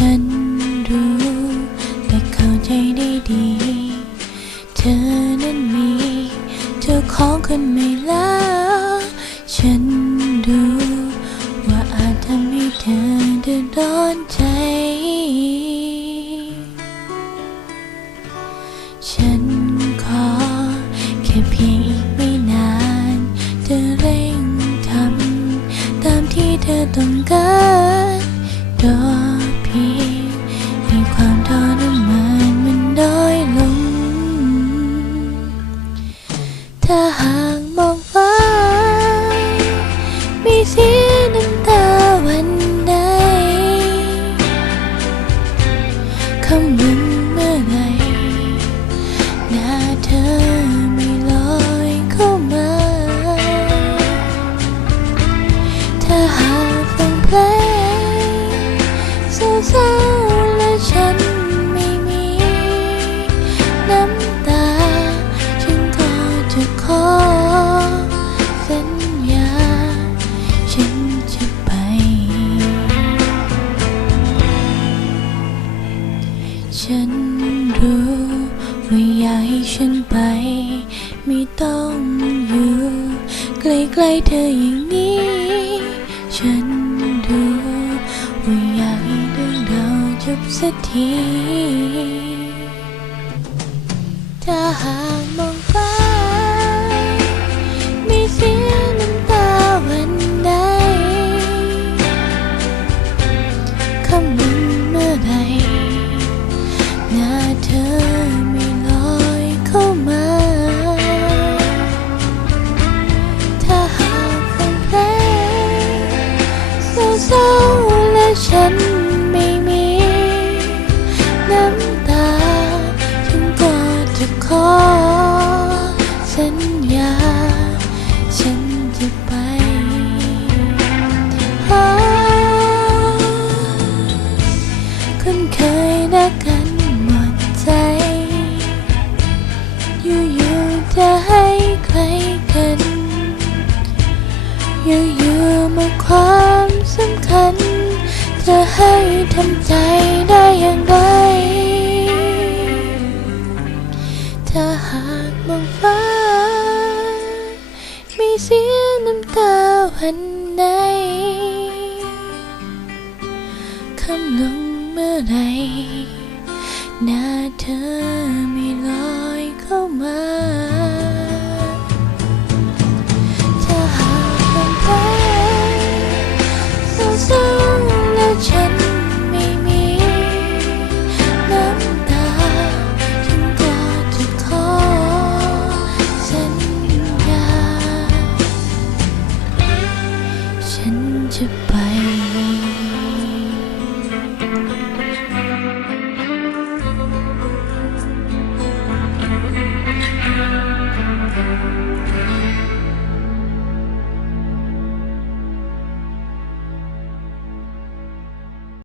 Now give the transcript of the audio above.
ฉันรู้และเข้าใจได้ดี เธอนั้นมีเจ้าของคนใหม่แล้ว ฉันรู้ ว่าอาจทำให้เธอเดือดร้อนใจ ฉันขอแค่เพียงอีกไม่นานเธอเร่งทำตามที่เธอต้องการร คำ ฉันรู้ว่าอยากให้ฉันไป ไม่ต้องอยู่ ใกล้ๆเธออย่างนี้ ฉันรู้ว่าอยากให้เรื่องเราจบสักที ถ้าหากมองไป เศร้าและฉันไม่มีน้ำตาฉันก็จะขอสัญญา ฉันจะไปหาคนเคยรักกันหมดใจ อยู่ๆจะให้ใครกัน อยู่ๆมาควาคัญ จะให้ทำใจได้อย่างไร ถ้าหากมองฟ้ามีเสียน้ำตาวันไหนคำลงเมื่อไหรหน้าเธอไม่ลอยเข้ามา